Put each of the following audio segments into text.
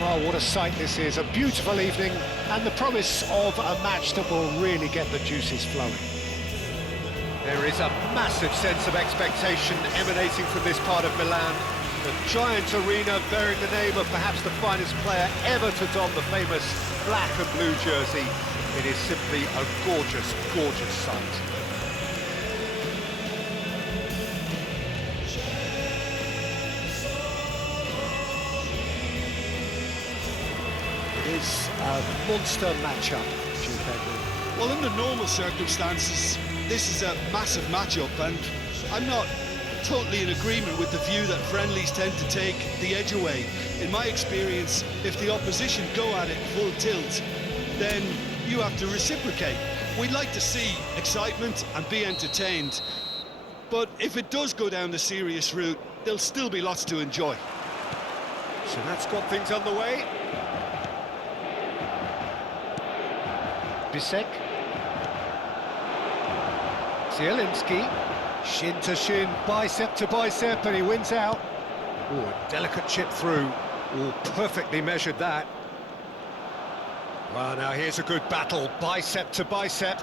Well, what a sight this is, a beautiful evening and the promise of a match that will really get the juices flowing. There is a massive sense of expectation emanating from this part of Milan. The giant arena bearing the name of perhaps the finest player ever to don the famous black and blue jersey. It is simply a gorgeous, gorgeous sight. It is a monster matchup, Edward. Well, under normal circumstances, this is a massive matchup, and I'm not totally in agreement with the view that friendlies tend to take the edge away. In my experience, if the opposition go at it full tilt, then you have to reciprocate. We'd like to see excitement and be entertained, but if it does go down the serious route, there'll still be lots to enjoy. So that's got things underway. Bisek. Zielinski. Shin to shin, bicep to bicep, and he wins out. Oh, a delicate chip through. Oh, perfectly measured that. Well, now here's a good battle, bicep to bicep.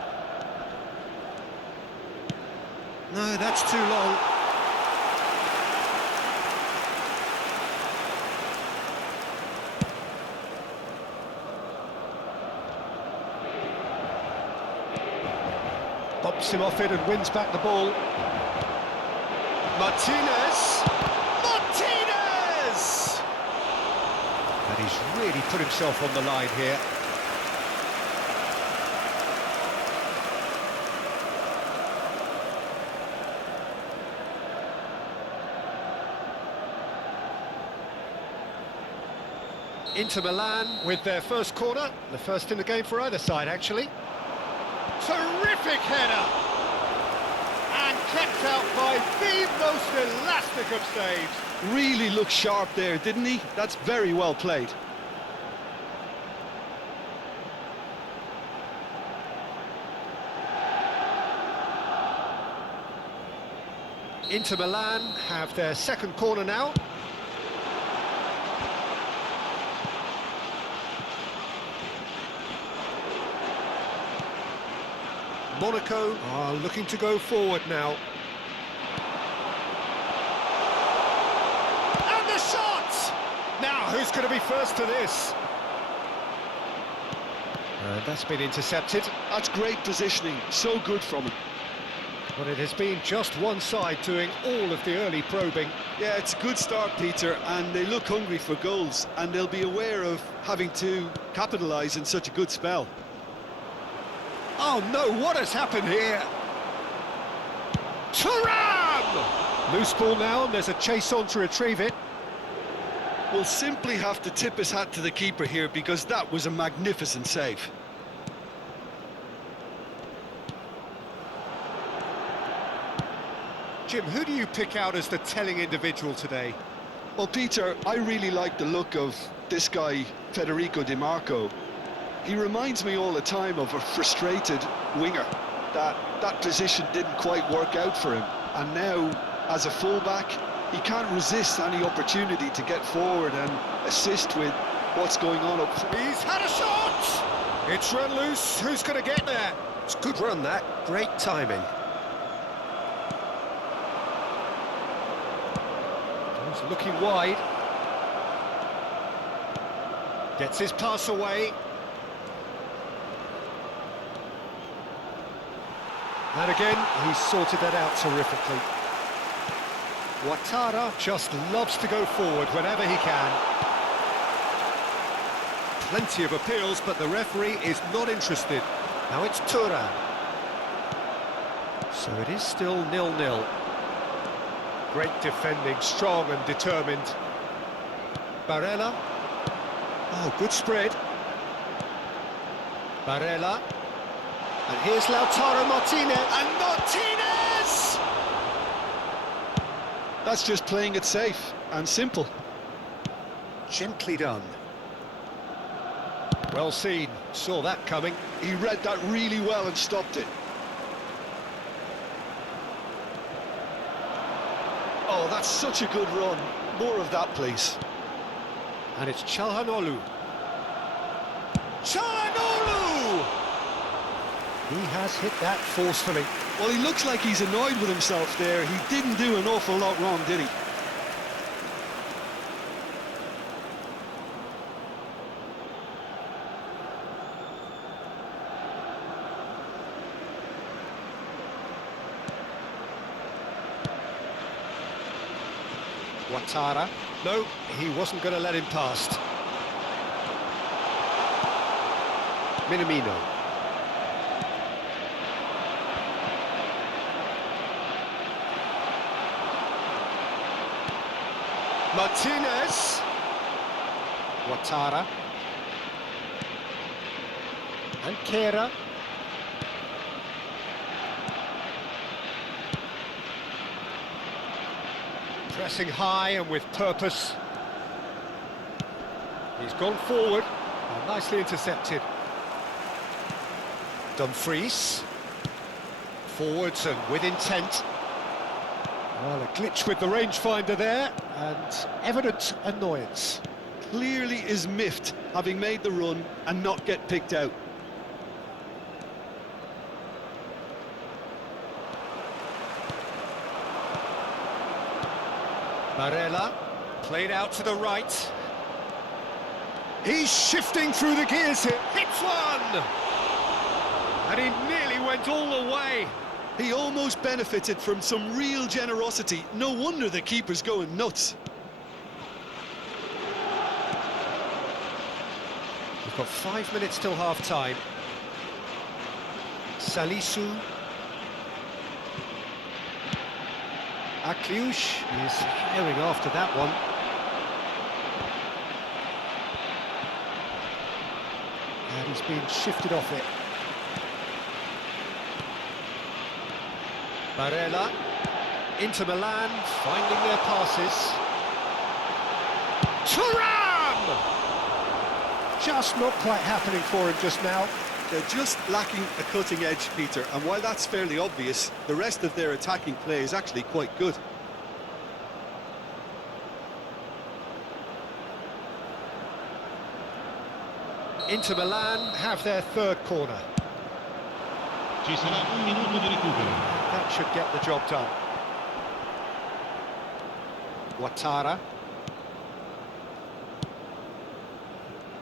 No, that's too long. Bumps him off it and wins back the ball. Martinez! Martinez! And he's really put himself on the line here. Inter Milan with their first corner, the first in the game for either side, actually. Terrific header! And kept out by the most elastic of saves. Really looked sharp there, didn't he? That's very well played. Inter Milan have their second corner now. Monaco are looking to go forward now. And the shot! Now, who's going to be first to this? And that's been intercepted. That's great positioning, so good from him. But it has been just one side doing all of the early probing. Yeah, it's a good start, Peter, and they look hungry for goals, and they'll be aware of having to capitalise in such a good spell. Oh no, what has happened here? Thuram! Loose ball now, and there's a chase on to retrieve it. We'll simply have to tip his hat to the keeper here, because that was a magnificent save. Jim, who do you pick out as the telling individual today? Well, Peter, I really like the look of this guy, Federico Di Marco. He reminds me all the time of a frustrated winger. That position didn't quite work out for him. And now, as a fullback, he can't resist any opportunity to get forward and assist with what's going on up front. He's had a shot! It's run loose. Who's going to get there? It's a good run, that. Great timing. He's looking wide. Gets his pass away. And again, he's sorted that out terrifically. Ouattara just loves to go forward whenever he can. Plenty of appeals, but the referee is not interested. Now it's Thuram. So it is still 0-0. Great defending, strong and determined. Barella. Oh, good spread. Barella. And here's Lautaro Martinez. And Martinez! That's just playing it safe and simple. Gently done. Well seen. Saw that coming. He read that really well and stopped it. Oh, that's such a good run. More of that, please. And it's Çalhanoğlu. Çalhanoğlu! He has hit that forcefully. Well, he looks like he's annoyed with himself there. He didn't do an awful lot wrong, did he? Ouattara. No, he wasn't going to let him past. Minamino. Martinez. Ouattara. And Kera. Pressing high and with purpose. He's gone forward, and nicely intercepted. Dumfries. Forwards and with intent. Well, a glitch with the rangefinder there, and evident annoyance. Clearly is miffed, having made the run and not get picked out. Barella, played out to the right. He's shifting through the gears here. Hits one! And he nearly went all the way. He almost benefited from some real generosity. No wonder the keeper's going nuts. We've got 5 minutes till half-time. Salisu. Akliush is herring after that one. And he's been shifted off it. Barella into Milan, finding their passes. Thuram! Just not quite happening for him just now. They're just lacking a cutting edge, Peter, and while that's fairly obvious, the rest of their attacking play is actually quite good. Inter Milan have their third corner. Ci sarà un minuto di recupero. That should get the job done. Ouattara.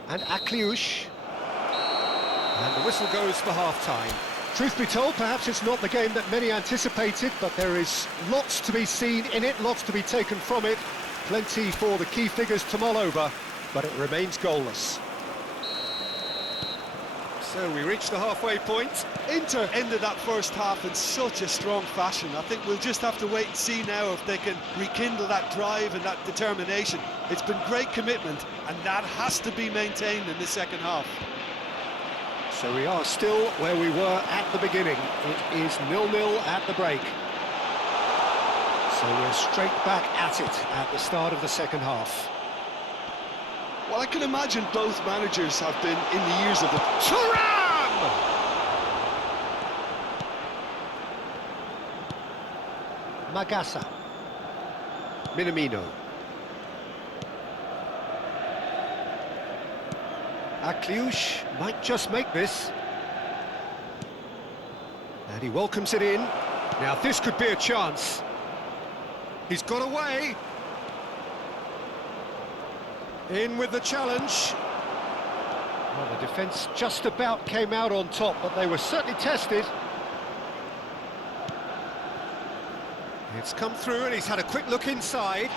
And Akliush. And the whistle goes for half-time. Truth be told, perhaps it's not the game that many anticipated, but there is lots to be seen in it, lots to be taken from it. Plenty for the key figures to mull over, but it remains goalless. So we reach the halfway point. Inter ended that first half in such a strong fashion. I think we'll just have to wait and see now if they can rekindle that drive and that determination. It's been great commitment, and that has to be maintained in the second half. So we are still where we were at the beginning. It is 0-0 at the break. So we're straight back at it at the start of the second half. Well, I can imagine both managers have been in the ears of the... Thuram! Magassa. Minamino. Akliush might just make this. And he welcomes it in. Now this could be a chance. He's got away. In with the challenge. Well, the defence just about came out on top, but they were certainly tested. It's come through and he's had a quick look inside.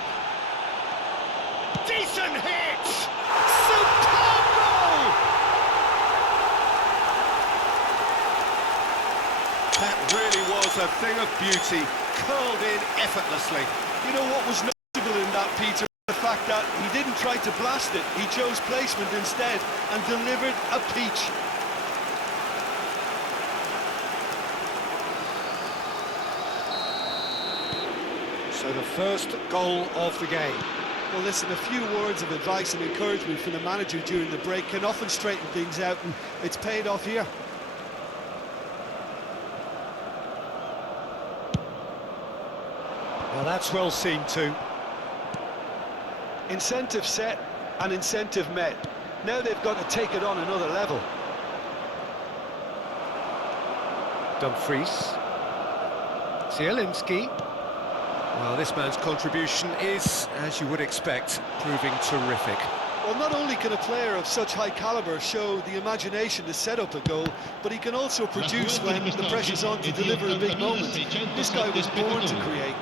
Decent hit! Superb goal! That really was a thing of beauty, curled in effortlessly. You know what was notable in that, Peter? The fact that he didn't try to blast it, he chose placement instead and delivered a peach. So the first goal of the game. Well, listen, a few words of advice and encouragement from the manager during the break can often straighten things out, and it's paid off here. Well, that's well seen too. Incentive set, and incentive met. Now they've got to take it on another level. Dumfries. Zielinski. Well, this man's contribution is, as you would expect, proving terrific. Well, not only can a player of such high calibre show the imagination to set up a goal, but he can also produce when the pressure's on to deliver a big moment. This guy was born to create.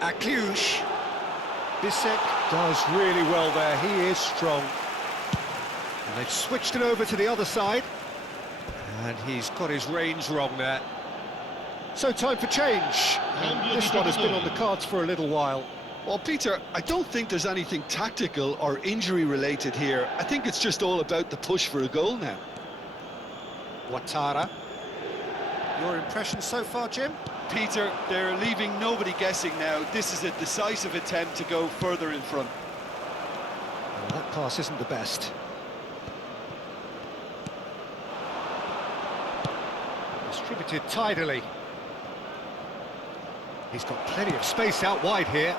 Akliush. Bissek does really well there, he is strong. And they've switched it over to the other side. And he's got his range wrong there. So time for change. And this one has been on the cards for a little while. Well, Peter, I don't think there's anything tactical or injury-related here. I think it's just all about the push for a goal now. Ouattara. Your impression so far, Jim? Peter, they're leaving nobody guessing now. This is a decisive attempt to go further in front. Well, that pass isn't the best. Distributed tidily. He's got plenty of space out wide here.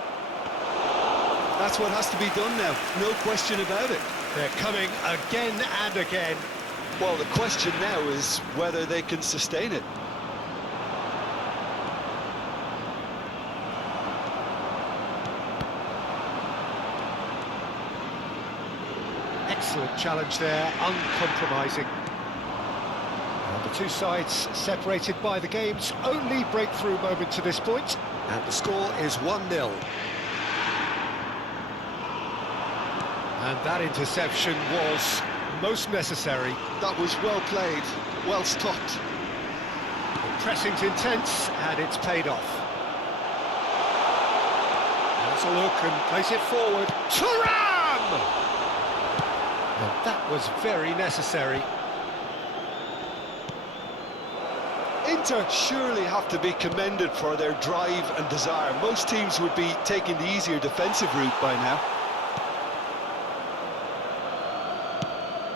That's what has to be done now, no question about it. They're coming again and again. Well, the question now is whether they can sustain it. Excellent challenge there, uncompromising. And the two sides separated by the game's only breakthrough moment to this point. And the score is 1-0. And that interception was most necessary. That was well played, well stopped. The pressing's intense, and it's paid off. Has a look and place it forward. Thuram! And that was very necessary. Inter surely have to be commended for their drive and desire. Most teams would be taking the easier defensive route by now.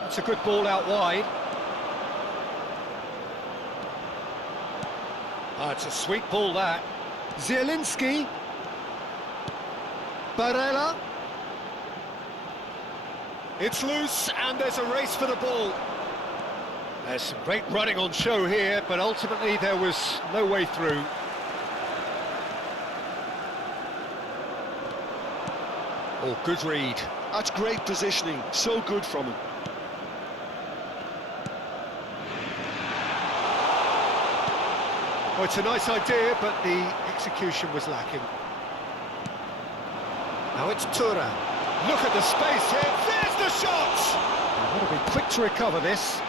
It's a good ball out wide. It's a sweet ball, that. Zielinski. Barella. It's loose, and there's a race for the ball. There's some great running on show here, but ultimately there was no way through. Oh, good read. That's great positioning, so good from him. Oh, it's a nice idea, but the execution was lacking. Now it's Thuram. Look at the space here. There's the shot! They've got to be quick to recover this.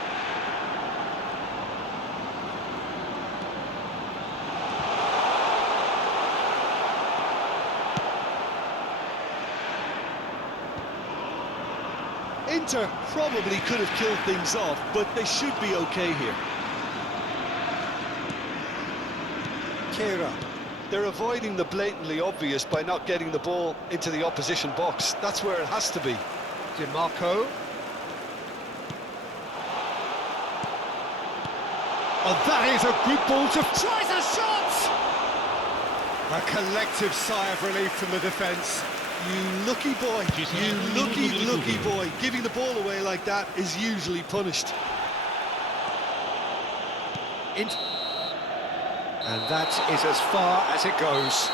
Inter probably could have killed things off, but they should be okay here. They're avoiding the blatantly obvious by not getting the ball into the opposition box. That's where it has to be. DiMarco. Oh, that is a good ball to... Tries a shot! A collective sigh of relief from the defence. You lucky boy, you lucky boy. Giving the ball away like that is usually punished. And that is as far as it goes.